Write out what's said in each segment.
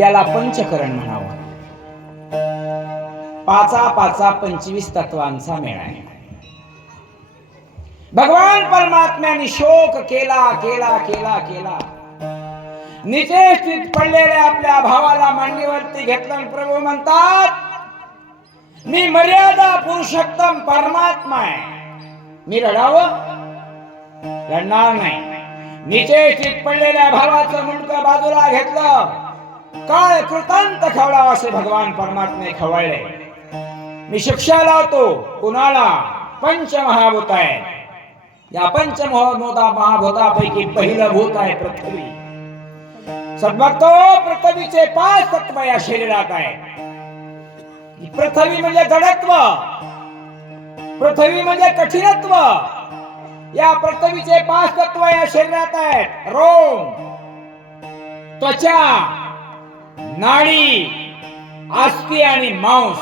याला पंचकरण म्हणावं. पाचा पाचा 25 तत्वांचा मेळा आहे. भगवान परमात्म्याने शोक केला केला केला केला निचेष्टित पडलेल्या आपल्या भावाला मांडीवरती घेतलं आणि प्रभू म्हणतात, मी मर्यादा पुरुषोत्तम परमात्मा आहे, मी रडावं? रडणार नाही. निचेष्टित पडलेल्या भावाचं मुंडकं बाजूला घेतलं. काळ कृतांत खवळावा असे भगवान परमात्मे खवळले. मी शिक्षा लावतो कुणाला? पंचमहाभूत आहे. या महाभूतापैकी पहिलं भूत आहे पृथ्वी. सद्भक्तो, पृथ्वीचे 5 तत्व या शरीरात आहे. पृथ्वी म्हणजे जडत्व, पृथ्वी म्हणजे कठीणत्व. या पृथ्वीचे 5 तत्व या शरीरात आहेत. रोम, त्वचा, नाडी, अस्थि आणि मांस.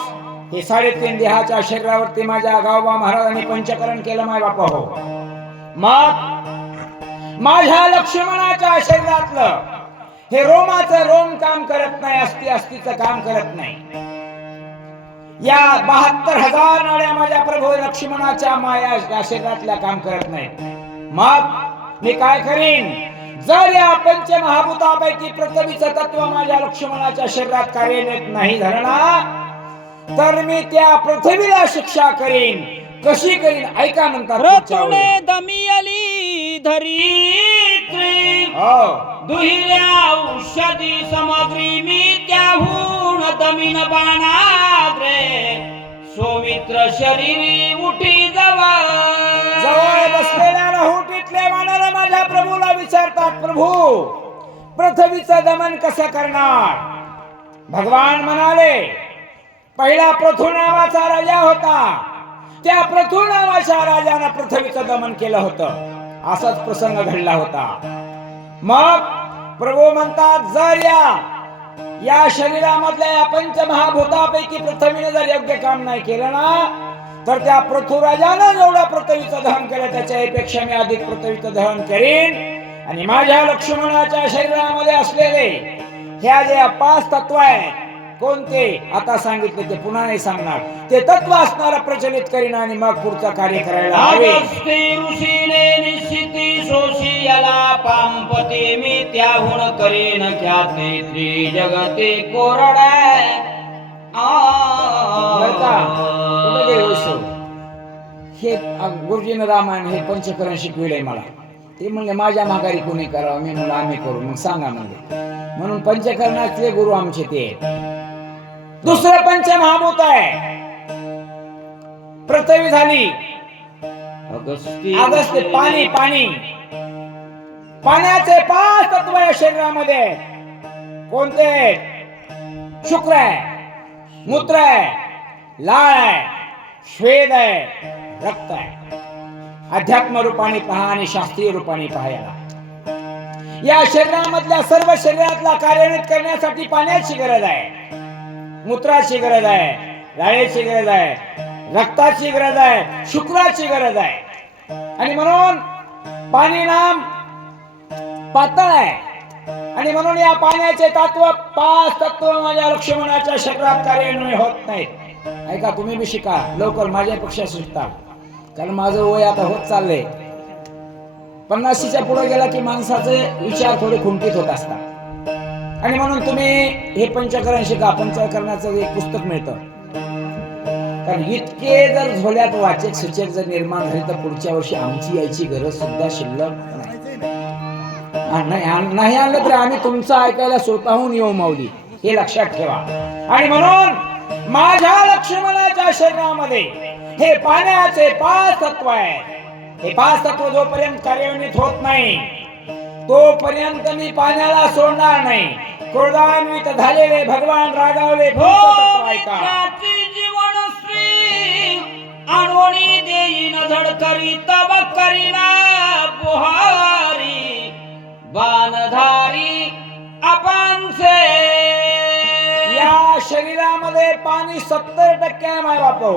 हे 3.5 देहाच्या शरीरावरती माझ्या गावबा महाराजांनी पंचकरण केलं. माय बापा हो. मग माझ्या लक्ष्मणाच्या शरीरातलं हे रोमाचं रोम काम करत नाही, अस्थिचं काम करत नाही. या 72,000 नाड्या माझ्या प्रभू लक्ष्मणाच्या माया शरीरातल्या काम करत नाहीत. मग मी काय करीन? जर या पंचमहाभूतापैकी पृथ्वीचं तत्व माझ्या लक्ष्मणाच्या शरीरात कार्यान्वित नाही झालं ना, तर मी त्या पृथ्वीला शिक्षा करीन. कशी करीन? ऐका नंतर. रतुने दमियली धरित्री दुहिल्या औषधी सामग्री मी त्याहून दमिन बाणाग्रे सौमित्र शरीरी उठी जवळ बसलेल्या राहुटीतले वानर माझ्या प्रभूला विचारतात, प्रभू पृथ्वीचं दमन कसं करणार? भगवान म्हणाले, पहिला पृथु नावाचा राजा होता. त्या पृथु नावाच्या राजाने पृथ्वीचं दमन केलं होतं. असाच प्रसंग घडला होता. मग प्रभू म्हणतात, जर या शरीरामधल्या या पंचमहाभूतापैकी पृथ्वीने जर योग्य काम नाही केलं ना, तर त्या पृथ्वीराजानं जेवढं पृथ्वीचं दहन केलं त्याच्यापेक्षा मी अधिक पृथ्वीचं दहन करीन. आणि माझ्या लक्ष्मणाच्या शरीरामध्ये असलेले ह्या जे 5 तत्व आहे, कोणते आता सांगितले ते पुन्हा नाही सांगणार, ते तत्व असणारा प्रचलित करीन आणि मग पुढचं कार्य करायला हवे. ऋषीने निश्चिती सोशी याला पांपती मी त्याहून करीन ख्याती त्रिजगते कोरडा. हे गुरुजीन रामायण हे पंचकरण शिकविले मला. ते म्हणले माझ्या माघारी कोणी करावं? मी म्हणलं आम्ही करू. मग सांगा म्हणले. म्हणून पंचकरणाचे गुरु आमचे ते. दुसरं पंचमहाभूत आहे. पृथ्वी झाली, अगस्त्य पाणी. पाणी, पाण्याचे 5 तत्व या शरीरामध्ये. कोणते? शुक्र आहे, मूत्र आहे, लाळ आहे, श्वेद आहे, रक्त आहे. अध्यात्म रूपाने पहा आणि शास्त्रीय रूपाने पाहायला. या शरीरामधल्या सर्व शरीरातला कार्यान्वित करण्यासाठी पाण्याची गरज आहे, मूत्राची गरज आहे, लाळेची गरज आहे, रक्ताची गरज आहे, शुक्राची गरज आहे. आणि म्हणून पाणी नाम पातळ आहे. आणि म्हणून या पाण्याचे तत्व 5 तत्व माझ्या लक्ष्मणाच्या शरीरात कार्यान्वित होत नाहीत. ऐका, तुम्ही बी शिका लवकर, माझ्यापेक्षा शिकता. कारण माझं वय आता होत चाललंय. 50च्या पुढे गेला की माणसाचे विचार थोडे खुंटीत होत असतात. आणि म्हणून तुम्ही हे पंचकरण शिका. पंचकरणाचं एक पुस्तक मिळतं. कारण इतके जर झोल्यात वाचक सूचक जर निर्माण झाले तर पुढच्या वर्षी आमची यायची गरज सुद्धा शिल्लक नाही आणलं तर आम्ही तुमचं ऐकायला स्वतःहून येऊ माऊली, हे लक्षात ठेवा. आणि म्हणून माझ्या लक्ष्मणाच्या शरीरामध्ये हे पाण्याचे 5 तत्व आहेत. हे 5 तत्व जोपर्यंत कार्यान्वित होत नाही तोपर्यंत मी पाण्याला सोडणार नाही. क्रोधान्वित झालेले भगवान रागावले. जीवन श्री आणवणी देईन झडकरी तब करीना पुहारी बाणधारी अपांचे. या शरीरामध्ये पाणी 70% आहे माय बापो.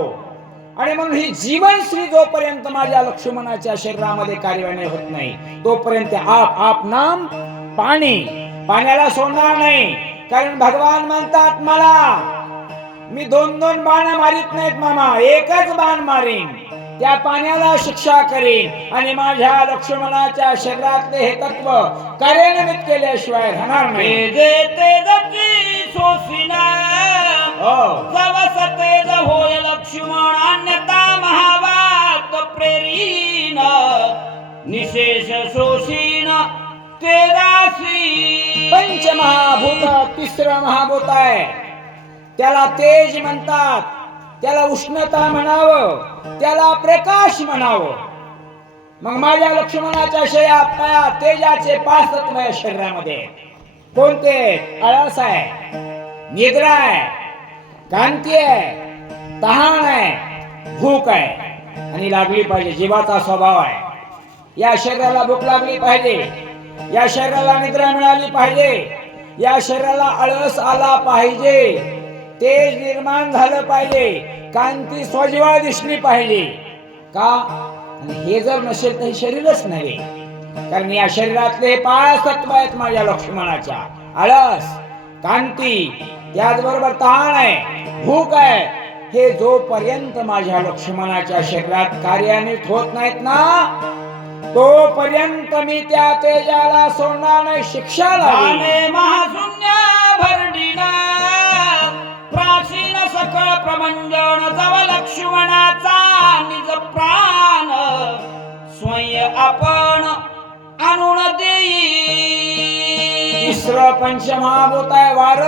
आणि म्हणून ही जीवनश्री जोपर्यंत माझ्या लक्ष्मणाच्या शरीरामध्ये कार्यान्वित होत नाही तोपर्यंत आप नाम पाणी, पाण्याला सोडणार नाही. कारण भगवान म्हणतात मला मी दोन दोन बाण मारित नाहीत मामा, एकच बाण मारीन, त्या पाण्याला शिक्षा करीन आणि माझ्या लक्ष्मणाच्या शरीरातले हे तत्व कार्यान्वित केल्याशिवाय राहणार नाही. तेजची सोसिना हो. जवस तेज होय लक्ष्मण अन्यथा महावात प्रेरीन निशेष शोषीन तेजासी. पंचमहाभूत तिसरं महाभूत आहे, त्याला तेज म्हणतात, त्याला उष्णता म्हणावं, त्याला प्रकाश म्हणावं. मग माझ्या लक्ष्मणाच्या शया तेजाचे 5 तत्व आहे शरीरामध्ये. कोणते? आळस आहे, निद्रा आहे, कांती आहे, तहान आहे, भूक आहे आणि लागली पाहिजे. जीवाचा स्वभाव आहे. या शरीराला भूक लागली पाहिजे, या शरीराला निद्रा मिळाली पाहिजे, या शरीराला आळस आला पाहिजे, तेज निर्माण झालं पाहिजे, कांती स्वज्वळ दिसली पाहिजे. का? आणि हे जर नसेल तर हे शरीरच नाही. कारण या शरीरातले 5 तत्व आहेत माझ्या लक्ष्मणाच्या. आळस, कांती, त्याचबरोबर तहान आहे, भूक आहे. हे जोपर्यंत माझ्या लक्ष्मणाच्या शरीरात कार्यान्वित होत नाहीत ना, तोपर्यंत मी त्या तेजाला सोडणार नाही. शिक्षा लावेन. महाशून्य भरडीना प्राचीन सकळ प्रमंजन जव लक्ष्मणाचा निज प्राण स्वयं आपण आणून देई. तिसरं पंचमहाभूत आहे वार.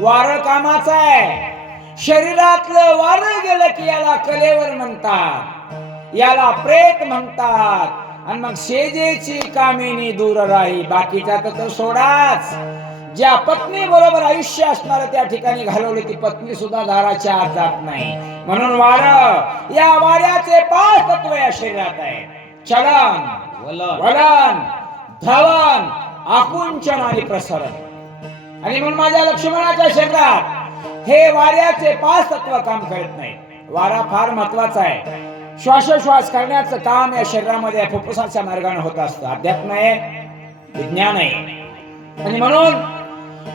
वार कामाचं आहे. शरीरातलं वार गेलं की याला कलेवर म्हणतात, याला प्रेत म्हणतात. आणि मग शेजेची कामिनी दूर राही. बाकीचा तर सोडाच. ज्या पत्नी बरोबर आयुष्य असणार त्या ठिकाणी घालवले ती पत्नी सुद्धा दाराच्या आत जात नाही. म्हणून वार, या वाऱ्याचे 5 तत्व या शरीरात आहे. चलन, वलन, धवन, आकुंचन आणि प्रसरण. आणि म्हणून माझ्या लक्ष्मणाच्या शरीरात हे वाऱ्याचे 5 तत्व काम करत नाही. वारा फार महत्वाचा आहे. श्वासोश्वास करण्याचं काम या शरीरामध्ये फुफ्फुसाच्या मार्गाने होत असतं. अध्यात्म आहे, विज्ञान आहे. आणि म्हणून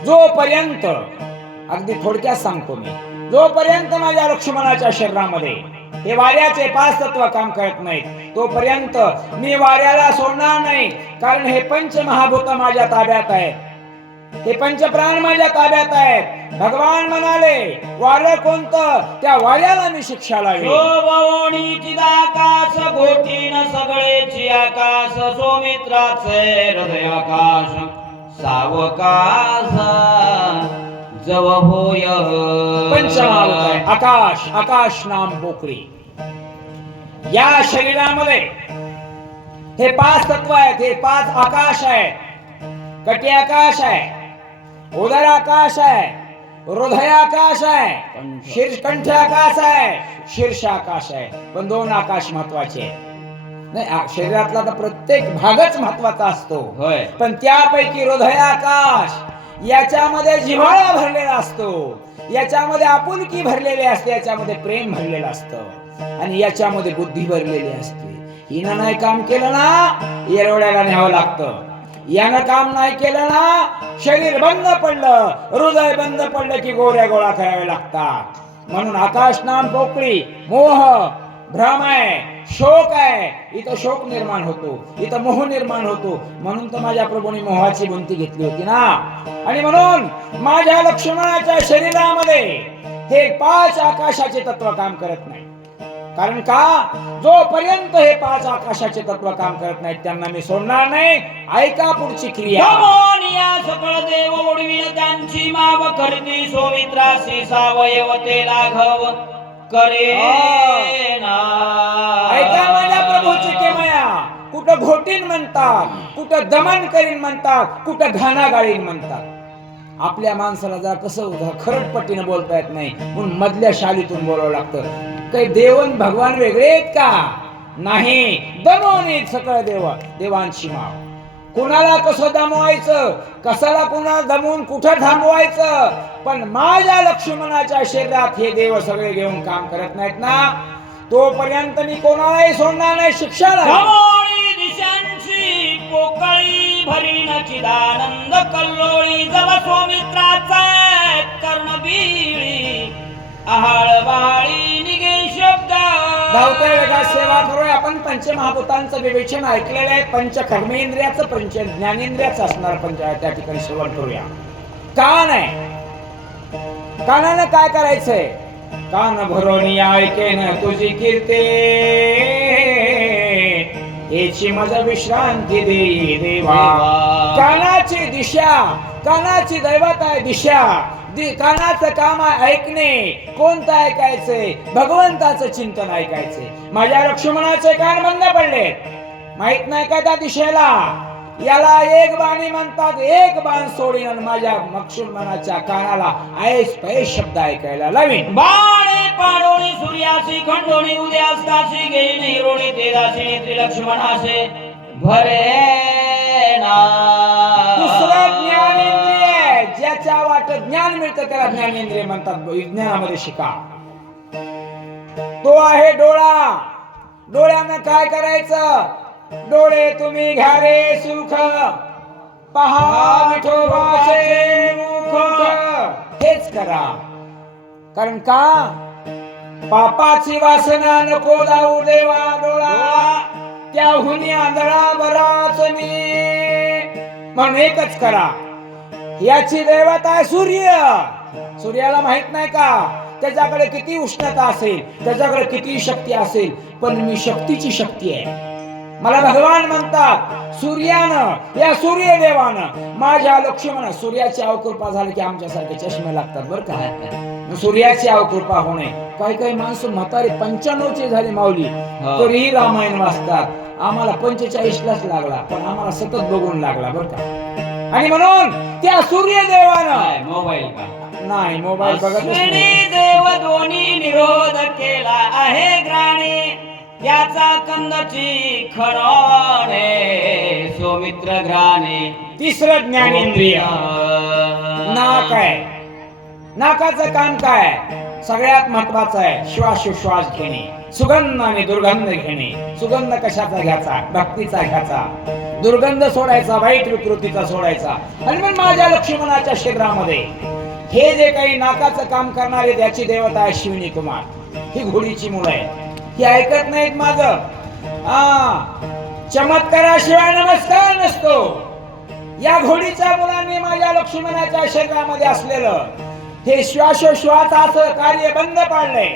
जोपर्यंत, अगदी थोडक्यात सांगतो मी, जोपर्यंत माझ्या लक्ष्मणाच्या शरीरामध्ये हे वाऱ्याचे 5 तत्व काम करत नाहीत तोपर्यंत मी वाऱ्याला सोडणार नाही. कारण हे पंचमहाभूत माझ्या ताब्यात आहेत, हे पंचप्राण माझ्या ताब्यात आहेत. भगवान म्हणाले वारं कोणतं, त्या वाऱ्याला मी शिक्षा लावेन. शोभवणीची आकाश घोटीन सगळेची आकाश सौमित्राचे हृदय आकाश सावकाश जव होय. पंचमहाभूत आहे. आकाश, आकाश नाम पोकळी. या शरीरामध्ये हे 5 तत्व आहेत, हे 5 आकाश आहेत. कटी आकाश आहे, उदर आकाश आहे, हृदय आकाश आहे, शीर्षकंठ आकाश आहे, शीर्ष आकाश आहे. पण 2 आकाश महत्वाचे आहेत. नाही, शरीरातला तर प्रत्येक भागच महत्वाचा असतो. होय. पण त्यापैकी हृदय आकाश, याच्यामध्ये जिव्हाळा भरलेला असतो, याच्यामध्ये आपुलकी भरलेली असते, याच्यामध्ये प्रेम भरलेलं असतं आणि याच्यामध्ये बुद्धी भरलेली असते. हिनं नाही काम केलं ना, येरवड्याला न्यावं लागतं. यानं काम नाही केलं ना, शरीर बंद पडलं, हृदय बंद पडलं की गोऱ्या गोळा करावे लागतात. म्हणून आकाश नाम पोकळी, मोह, भ्रम आहे, शोक आहे. इथं शोक निर्माण होतो, इथं मोह निर्माण होतो. म्हणून तर माझ्या प्रभूने मोहाची बुंती घेतली होती ना. आणि म्हणून माझ्या लक्ष्मणाच्या शरीरामध्ये हे 5 आकाशाचे तत्व काम करत नाही. कारण का? जोपर्यंत हे 5 आकाशाचे तत्व काम करत नाहीत त्यांना मी सोडणार नाही. ऐका पुढची क्रिया. सकळ देव ओढविल त्यांची माव करती सौमित्रासी सावयव ते लाघव करे. ऐका माझ्या प्रभूची किमया. कुठं घोटीन म्हणतात, कुठं दमन करीन म्हणतात, कुठं घाना गाळीन म्हणतात. आपल्या माणसाला जरा कसं खरटपट्टीनं बोलता येत नाही म्हणून मधल्या शालीतून बोलावं लागतं. काही देवन भगवान वेगळे आहेत का? नाही. दमवणे सकळ देवांची माव. कोणाला कसं दमवायचं, कसाला कोणाला दमवून कुठं थांबवायचं. पण माझ्या लक्ष्मणाच्या शरीरात हे देव सगळे घेऊन काम करत नाहीत ना, तोपर्यंत मी कोणालाही सोडणार नाही. शिक्षा दिशांची पोकळी भरीन चिदानंद कल्लोळी जव सौमित्राचा कर्ण बिळी आहाळ बाळी निघे शब्द धावत्या वेगात सेवा करूया आपण. पंचमहाभूतांचं विवेचन ऐकलेलं आहे. पंच कर्मेंद्रियाचं पंच ज्ञानेंद्रियाचं असणार पंच त्या ठिकाणी श्रवण करूया. कान आहे, कानानं काय करायचंय? कान भरून ऐकेन तुझी कीर्ती, याची माझा विश्रांती देई देवा. कानाची दिशा, कानाची दैवत आहे दिशा. कानाचं काम आहे ऐकणे. कोणतं ऐकायचंय? भगवंताचं चिंतन ऐकायचंय. माझ्या लक्ष्मणाचे कान बंद पडले, माहित नाही का त्या दिशेला? याला एक बाणी म्हणतात, एक बाण सोडीन आणि माझ्या लक्ष्मणाच्या कानाला ऐस पैस शब्द ऐकायला लावीन. बाणे पाडोणी सूर्यासी खंडोणी उद्यास्तासी घेईन हिरोणी तेजासी नेत्री लक्ष्मणासे भरे ना. दुसरं ज्ञानेंद्रिय, ज्याच्या वाटत ज्ञान मिळतं त्याला ज्ञानेंद्रिय म्हणतात. विज्ञानामध्ये शिका. तो आहे डोळा. डोळ्यानं काय करायचं? डोळे तुम्ही घ्या रे सुख, पहा विठोबाचे मुख. हेच करा. कारण का? पापाची वासना नको जाऊ देवा डोळा, त्याहून आंधळा बराच मी. म्हणून एकच करा. याची देवता आहे सूर्य. सूर्याला माहित नाही का त्याच्याकडे किती उष्णता असेल, त्याच्याकडे किती शक्ती असेल, पण मी शक्तीची शक्ती आहे. मला भगवान म्हणतात. सूर्यानं, या सूर्यदेवानं माझ्या लक्ष्मण, सूर्याची अवकृपा झाली की आमच्यासारखे चष्मे लागतात बरं का. सूर्याची अवकृपा होणे. काही काही माणसं म्हातारी 95 झाली माऊली तरीही रामायण वाचतात. आम्हाला 45लाच लागला, पण आम्हाला सतत बघून लागला बरं का. आणि म्हणून त्या सूर्यदेवानं मोबाईल का नाही, मोबाईल बघत नाही. देव दोन्ही निरोध केला आहे ग्राणे, त्याचा कंदची खणोणे सौमित्र घ्राणे. तिसरं ज्ञानेंद्रिय नाक आहे. नाकाचं काम काय? सगळ्यात महत्वाचं आहे श्वासोश्वास घेणे, सुगंध आणि दुर्गंध घेणे. सुगंध कशाचा घ्यायचा? भक्तीचा घ्यायचा. दुर्गंध सोडायचा, वाईट विकृतीचा सोडायचा. आणि मग माझ्या लक्ष्मणाच्या शरीरामध्ये हे जे काही नाकाचं काम करणारे त्याची देवता आहे अश्विनी कुमार. ही घोडीची मुलं आहे. ही ऐकत नाहीत माझं. चमत्काराशिवाय नमस्कार नसतो. या मुलांनी माझ्या लक्ष्मणाच्या शरीरामध्ये असलेलं हे श्वासोश्वासाचं कार्य बंद पाडलंय.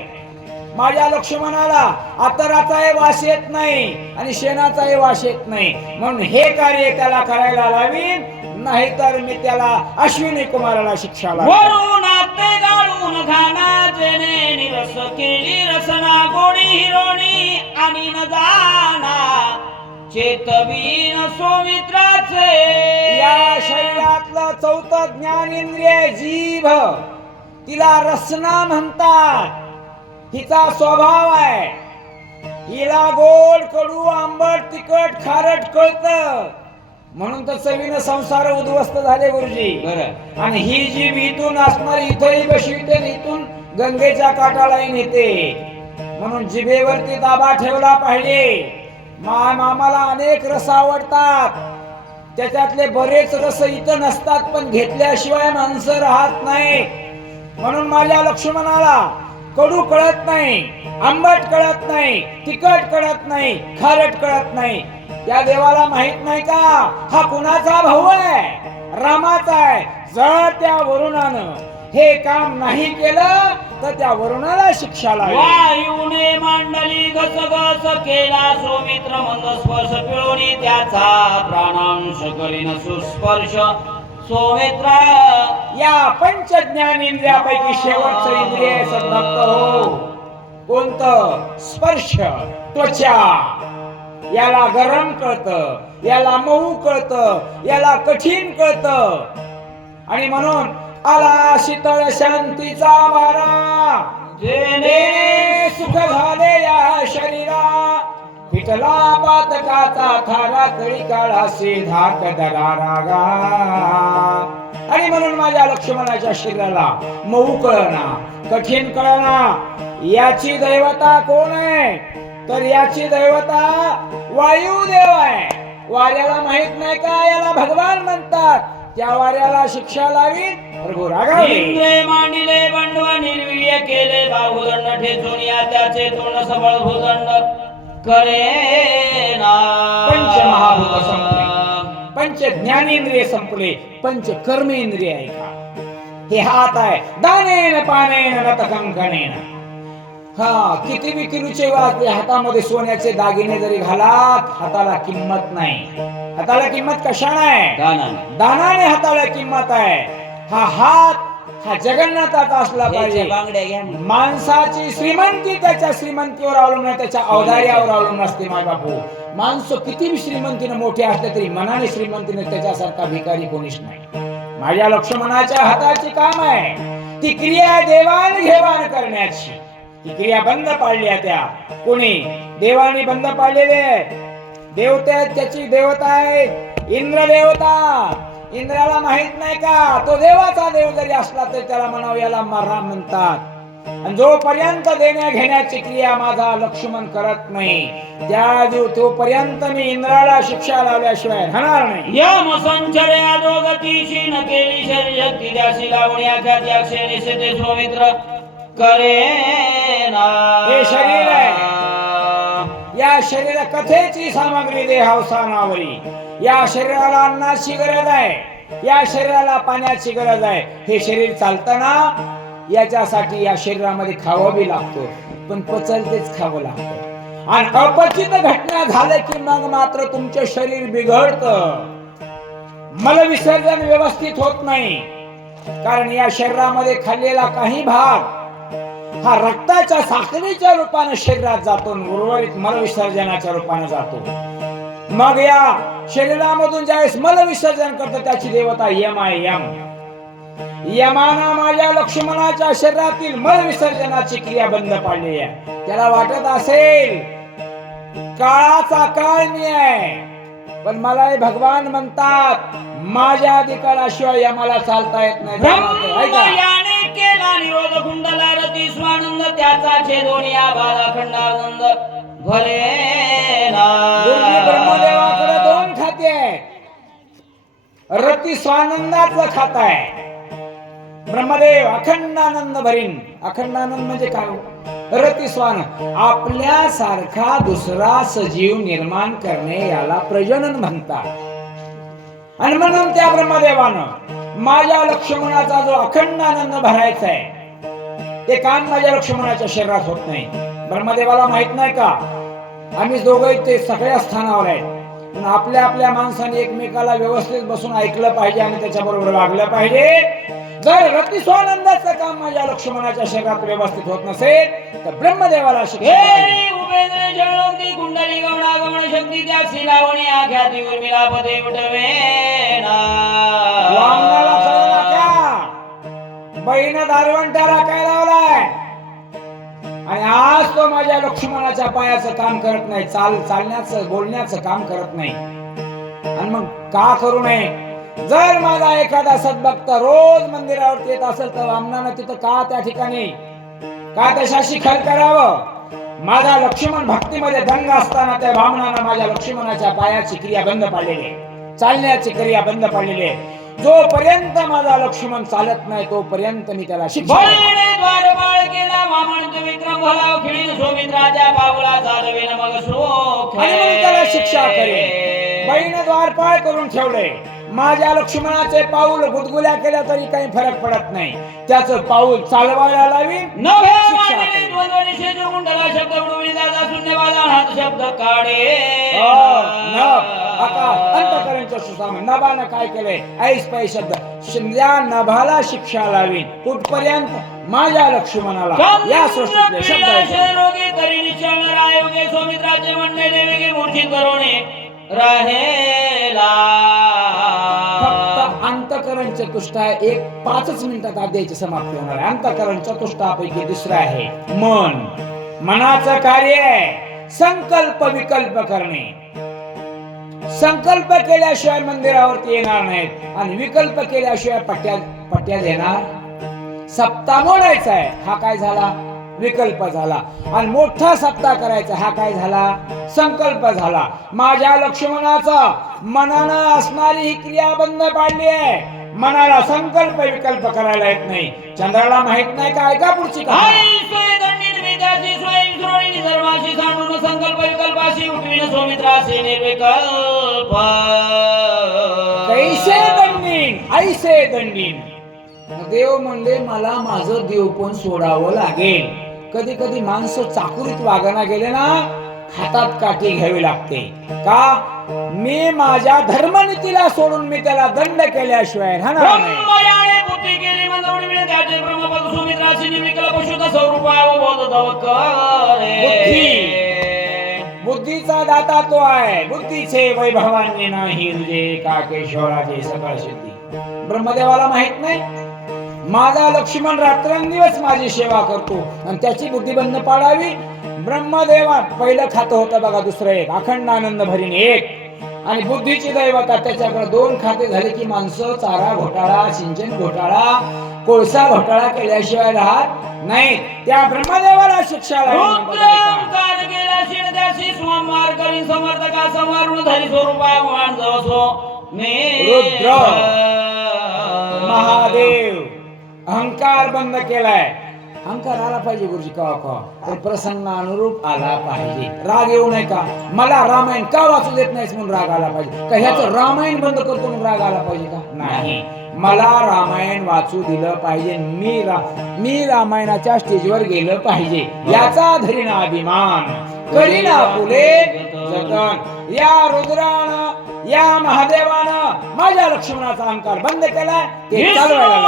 माझ्या लक्ष्मणाला अतराचाही वास येत नाही आणि शेणाचाही वास येत नाही. म्हणून हे कार्य त्याला करायला लावीन, नाहीतर मी त्याला अश्विनी कुमाराला शिक्षा लावीन. वरून नाते गाळून घाना जेणे निरस केली रसना गोडी हिरोणी आणि न जाना चेतवीन सौमित्राचे. या शरीरातलं चौथं ज्ञानेंद्रिय जीभ, तिला रसना म्हणतात. हिचा स्वभाव आहे. हिला गोड कडू आंबट तिखट खारट कळतं. म्हणून तर चवीनं संसार उद्ध्वस्त झाले गुरुजी. बरं. आणि ही जीभ इथून असणारी इथंही बसविते, इथून गंगेच्या काठालाही नेते. म्हणून जिभेवरती दाबा ठेवला पाहिजे. मामाला अनेक रस आवडतात. त्याच्यातले बरेच रस इथं नसतात, पण घेतल्याशिवाय माणसं राहत नाही. म्हणून माझ्या लक्ष्मणाला कडू कळत नाही, आंबट कळत नाही, तिखट कळत नाही, खारट कळत नाही. त्या देवाला माहित नाही का हा कुणाचा भाऊ आहे? रामाचा आहे. जर त्या वरुणानं हे काम नाही केलं तर त्या वरुणाला शिक्षा लागेल. वायूने मांडली घसघस केला सौमित्र मंद स्पर्श पिळोनी त्याचा प्राणांश करीन सुस्पर्श सौमित्र. या पंच ज्ञानेंद्रियापैकी शेवटचं इंद्रिय सद्भक्त हो. कोणतं? स्पर्श, त्वचा. याला गरम कळतं, याला मऊ कळतं, याला कठीण कळतं. आणि म्हणून आला शीतळ शांतीचा वारा, जेणे सुख झाले या शरीरा. पिटला पातकाचा थारा कळी काळासे धाक दरा रागा. आणि म्हणून माझ्या लक्ष्मणाच्या शरीराला मऊ कळना, कठीण कळना. याची दैवता कोण आहे? तर याची दैवता वायुदेव आहे. वाऱ्याला माहित नाही का याला भगवान म्हणतात. त्या वाऱ्याला शिक्षा लावी प्रभू रागावले. इंद्रे मांडिले बंडवा निर्वीर्य केले बाहुदंड ठेचून या त्याचे तोंड सबळ भूदंड करे ना. पंचमहाभूत संपले, पंच ज्ञानेंद्रिय संपले, पंच कर्मेंद्रिय आहे का. हे हात आहे, दानेन पानेन नत कंकणेन. हा किती बी किलोचे वाजले हातामध्ये सोन्याचे दागिने जरी घालात हाताला किंमत नाही. हाताला किंमत कशाने आहे? दानाने. दानाने हाताला किंमत आहे. हा हात हा जगन्नाथाचा असला पाहिजे. बांगड्या घ्या. माणसाची श्रीमंती त्याच्या श्रीमंतीवर अवलंबून, त्याच्या औदार्यावर अवलंबून असते. माय बापू, माणसं किती श्रीमंतीने मोठे असले तरी मनाने श्रीमंतीने त्याच्यासारखा भिकारी कोणीच नाही. माझ्या लक्ष्मणाच्या हाताची काम आहे ती क्रिया देवाण घेवाण करण्याची. ती क्रिया बंद पाडल्या त्या कोणी देवाने बंद पाडलेले. देवते त्याची देवता आहे इंद्र देवता. इंद्राला माहित नाही का तो देवाचा देव जरी असला तरी त्याला म्हणावं याला मरा म्हणतात. आणि जोपर्यंत देण्या घेण्याची क्रिया माझा लक्ष्मण करत नाही त्या तोपर्यंत मी इंद्राला शिक्षा लावल्याशिवाय राहणार नाही. यम संचरे अधोगतीशी न केली शरीरशक्ती द्यासी लावणी आख्या त्याक्षे निषेधे सौमित्र करे ना. हे शरीर आहे, या शरीर कथेची सामग्री देहावसानावरी. या शरीराला अन्नाची गरज आहे, या शरीराला पाण्याची गरज आहे. हे शरीर चालताना याच्यासाठी या शरीरामध्ये खावं बी लागतो, पण पचल तेच खावं लागतं. आणि अपचित घटना झालं की मग मात्र तुमचे शरीर बिघडतं. मल विसर्जन व्यवस्थित होत नाही, कारण या शरीरामध्ये खाल्लेला काही भाग हा रक्ताच्या साखरेच्या रूपाने शरीरात जातो, उर्वरित मल विसर्जनाच्या रूपाने जातो. मग या शरीरामधून ज्यावेळेस मल विसर्जन करतो त्याची देवता यम आहे. यमाना माझ्या लक्ष्मणाच्या शरीरातील मल विसर्जनाची क्रिया बंद पाडली आहे. त्याला वाटत असेल काळाचा काळ मी आहे, पण मला भगवान म्हणतात माझ्या अधिकाराशिवाय यमाला चालता येत नाही. ब्रह्मयाने केला निरोध कुंडला रती स्वानंद त्याचा छेदोनी आभाला खंडानंद भले ना. ब्रह्मदेवाकडे दोन खाते आहेत. रती स्वानंदाचं खात आहे. ब्रह्मदेव अखंडानंद भरीन. अखंडानंद म्हणजे काय? रती स्वान, आपल्यासारखा दुसरा सजीव निर्माण करणे याला प्रजनन म्हणतात. आणि म्हणून त्या ब्रह्मदेवानं माझ्या लक्ष्मणाचा जो अखंड आनंद भरायचा आहे ते काम माझ्या लक्ष्मणाच्या शरीरात होत नाही. ब्रह्मदेवाला माहित नाही का आम्ही दोघे ते सगळ्या स्थानावर आहेत. पण आपल्या आपल्या माणसाने एकमेकाला व्यवस्थित बसून ऐकलं पाहिजे आणि त्याच्याबरोबर वागलं पाहिजे. जर रती स्वानंदाचं काम माझ्या लक्ष्मणाच्या शरीरात व्यवस्थित होत नसेल तर ब्रह्मदेवाला कुंडली गमनागमन शक्ती त्या शिलावणी आख्याती उर्मिलापदे उठवेना. बहीण दारवंटा राखायला लावलाय आणि आज तो माझ्या लक्ष्मणाच्या पायाचं काम करत नाही, चालण्याचं बोलण्याचं काम करत नाही. आणि मग का करू नये? जर माझा एखादा सद्भक्त रोज मंदिरावर येत असेल तर वामनानं तिथं का त्या ठिकाणी का तशाशी खल करावं? माझा लक्ष्मण भक्तीमध्ये दंग असताना त्या वामनानं माझ्या लक्ष्मणाच्या पायाची क्रिया बंद पाडलेली आहे, चालण्याची क्रिया बंद पाडलेली आहे. जोपर्यंत माझा लक्ष्मण चालत नाही तोपर्यंत मी त्याला शिक्षा केला. वामन विक्रम भला खिळीन सौमित्राच्या पावला चालवेन मग शोक आणि मग त्याला शिक्षा करेन. बहीण द्वारपाळ करून ठेवले. माझ्या लक्ष्मणाचे पाऊल गुदगुल्या केल्या तरी काही फरक पडत नाही. त्याचं पाऊल चालवायला लावी शब्द काढे. नभानं काय केलंय? ऐस पै शब्द नभाला शिक्षा लावी. कुठपर्यंत? माझ्या लक्ष्मणाला. या सृष्टीतले शब्द सौमित्राचे म्हणणे देवे मोठी करोणे राहेला. फक्त अंतकरण चतुष्टा एक 5 मिनिटात अध्यायाची समाप्ती होणार आहे. अंतकरण चतुष्टापैकी दुसरं आहे मन. मनाचं कार्य आहे संकल्प विकल्प करणे. संकल्प केल्याशिवाय मंदिरावरती येणार नाहीत आणि विकल्प केल्याशिवाय पट्ट्यात येणार. सप्ताह मोडायचा आहे. हा काय झाला? विकल्प झाला आणि मोठा सत्ता करायचा हा काय झाला संकल्प झाला. माझ्या लक्ष्मणाचा मनानं असणारी ही क्रिया बंद पाडली आहे. मनाला संकल्प विकल्प करायला येत नाही. चंद्राला माहित नाही काय का पुढची कथा. संकल्प विकल्पाशी उठविन सौमित्रासी निर्विकल्प कैसे दंडीन ऐसे दंडीन. देव म्हणले मला माझं देवपण सोडावं लागेल. कधी कधी माणसं चाकुरीत वागणा गेले ना हातात काठी घ्यावी लागते. का मी माझ्या धर्मनीतीला सोडून मी त्याला दंड केल्याशिवाय राहणार नाही. बुद्धी केली मंदवडी त्याचे ब्रह्मपद सौमित्रासी निर्विकल्प शुद्ध स्वरूपावबोध बुद्धीचा दाता तो आहे. बुद्धीचे वैभवान्य नाही तुझे का केशवराजे सकळ सिद्धी. ब्रह्मदेवाला माहित नाही माझा लक्ष्मण रात्रंदिवस माझी सेवा करतो आणि त्याची बुद्धी बंद पाडावी. ब्रह्मदेवा पहिलं खातं होतं बघा दुसरं एक अखंड आनंद भरीन एक आणि बुद्धीची दैवता त्याच्याकडे 2 खाते झाले की माणसं चारा घोटाळा सिंचन घोटाळा कोळसा घोटाळा केल्याशिवाय राहत नाही. त्या ब्रह्मदेवाला शिक्षा समर्थका समारून धरी स्वरूपा रुद्र महादेव अहंकार बंद केलाय. अहंकार आला पाहिजे गुरुजी का तर प्रसंग अनुरूप आला पाहिजे. राग येऊ नये का मला रामायण का वाचू देत नाहीस म्हणून राग आला पाहिजे का ह्याचं रामायण बंद करतो म्हणून राग आला पाहिजे का नाही. मला रामायण वाचू दिलं पाहिजे. मी रामायणाच्या स्टेजवर गेलं पाहिजे याचा धरीना अभिमान करीना पुले जतन. या रुद्रानं या महादेवानं माझ्या लक्ष्मणाचा अहंकार बंद केलाय. ते चालवायला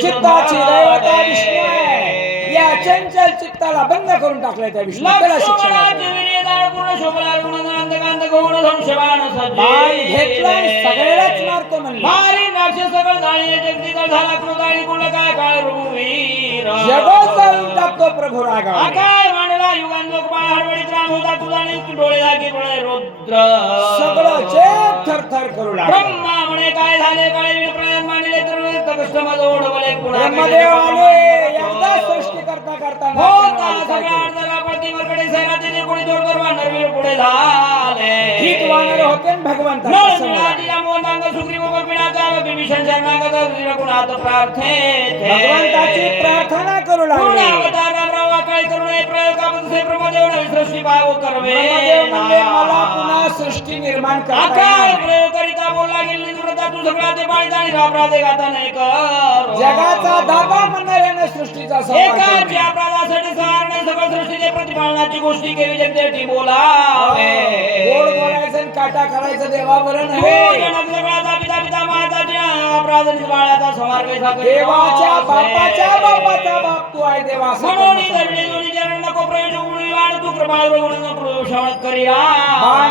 चित्ताची दैवता विष्णू आहे. या चंचल चित्ताला बंद करून टाकलाय त्या विष्णू त्याला शिक्षा सगळ्याच मारतो म्हणले जगत चालून टाकतो प्रभू रागा काय म्हणला युगांजोग बाळ हडबडीत राम होता तुझा डोळे लागे डोळे रुद्र सगळं चेत थरथर करू लागला. ब्रह्मा म्हणे काय झाले काळे प्रयाण मांडले तर कष्ट माझं ओढवले ब्रह्मदेव आले एकदा सृष्टी करता करता होता सगळा अर्धला प्रतिवर्कडे सैनाचे कोणी जोरदार वानर वीर पुढे झाले ठीक वानर होते भगवंत भगवंताची प्रार्थना करू लागले. मला पुन्हा सृष्टी निर्माण करिता बोलला गेली तू सगळा ते पाणी आणि राबराधे गाता नाही कर जगाचा दाता म्हणणाऱ्याने सृष्टीचा एकाच्या अपराधासाठी सहारणे सगळं सृष्टीचे प्रतिपालनाची गोष्टी केली जगदेटी बोलावे गोड बोलायचं आणि काटा करायचं देवावर नव्हे. देवाच्या बापाच्या बापाचा बाप तू आहे देवा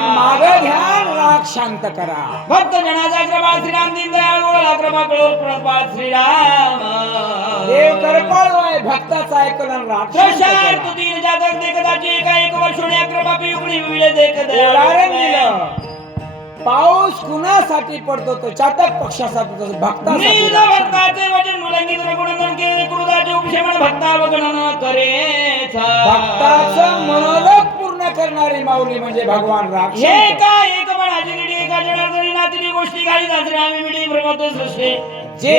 माग ध्यान राग शांत करा. भक्त जनाचा कृपा श्रीराम दीनदयाळ गोळा कृपा कळो कृपा श्रीराम देव कृपाळू आहे भक्ताचा ऐकलं राग शशार तू दीन जातक देखताची एक वर्षोण्या कृपा पियुकणी विळे उदाहरण दिलं. पाऊस कुणासाठी पडतो तो चातक पक्षासाठी भक्तासाठी. भक्ताचे वचन उल्लंघित गुणगण केले क्रोधाचे उपशमन भक्तावगणन करेचा भक्ताचं मनोरथ पूर्ण करणारी माऊली म्हणजे भगवान राम. एका एक मनाची गिडी एका जनार्दनी नातीची गोष्टी घाली जाते आम्ही मिडी ब्रह्मतो सृष्टी जे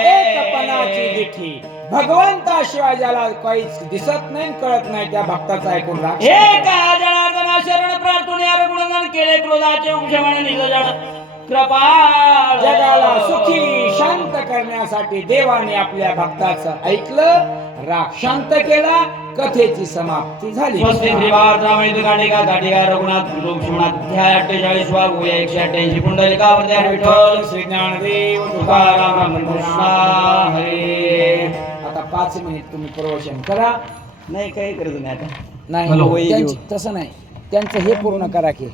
एकपणाची दिठी भगवंताशिवाय ज्याला काहीच दिसत नाही कळत नाही त्या भक्ताचा ऐकून राग. एका जनार्दना शरण प्रार्थने गुणगण केले क्रोधाचे उपशमन निजजन कृपाळ जगाला सुखी शांत करण्यासाठी देवाने आपल्या भक्ताचं ऐकलं राग शांत केला कथेची समाप्ती झाली. स्वस्ति श्रीवार रामायण गाडिका गाडिका रघुनाथ लोकशिवनाध्याय 48 वा 188 पुंडलिकावरती विठ्ठल श्री ज्ञानदेव तुकाराम रामकृष्ण हरे. आता 5 मिनिट तुम्ही प्रवचन करा. नाही काही करत नाही आता नाही तसं नाही त्यांचं हे पूर्ण करा की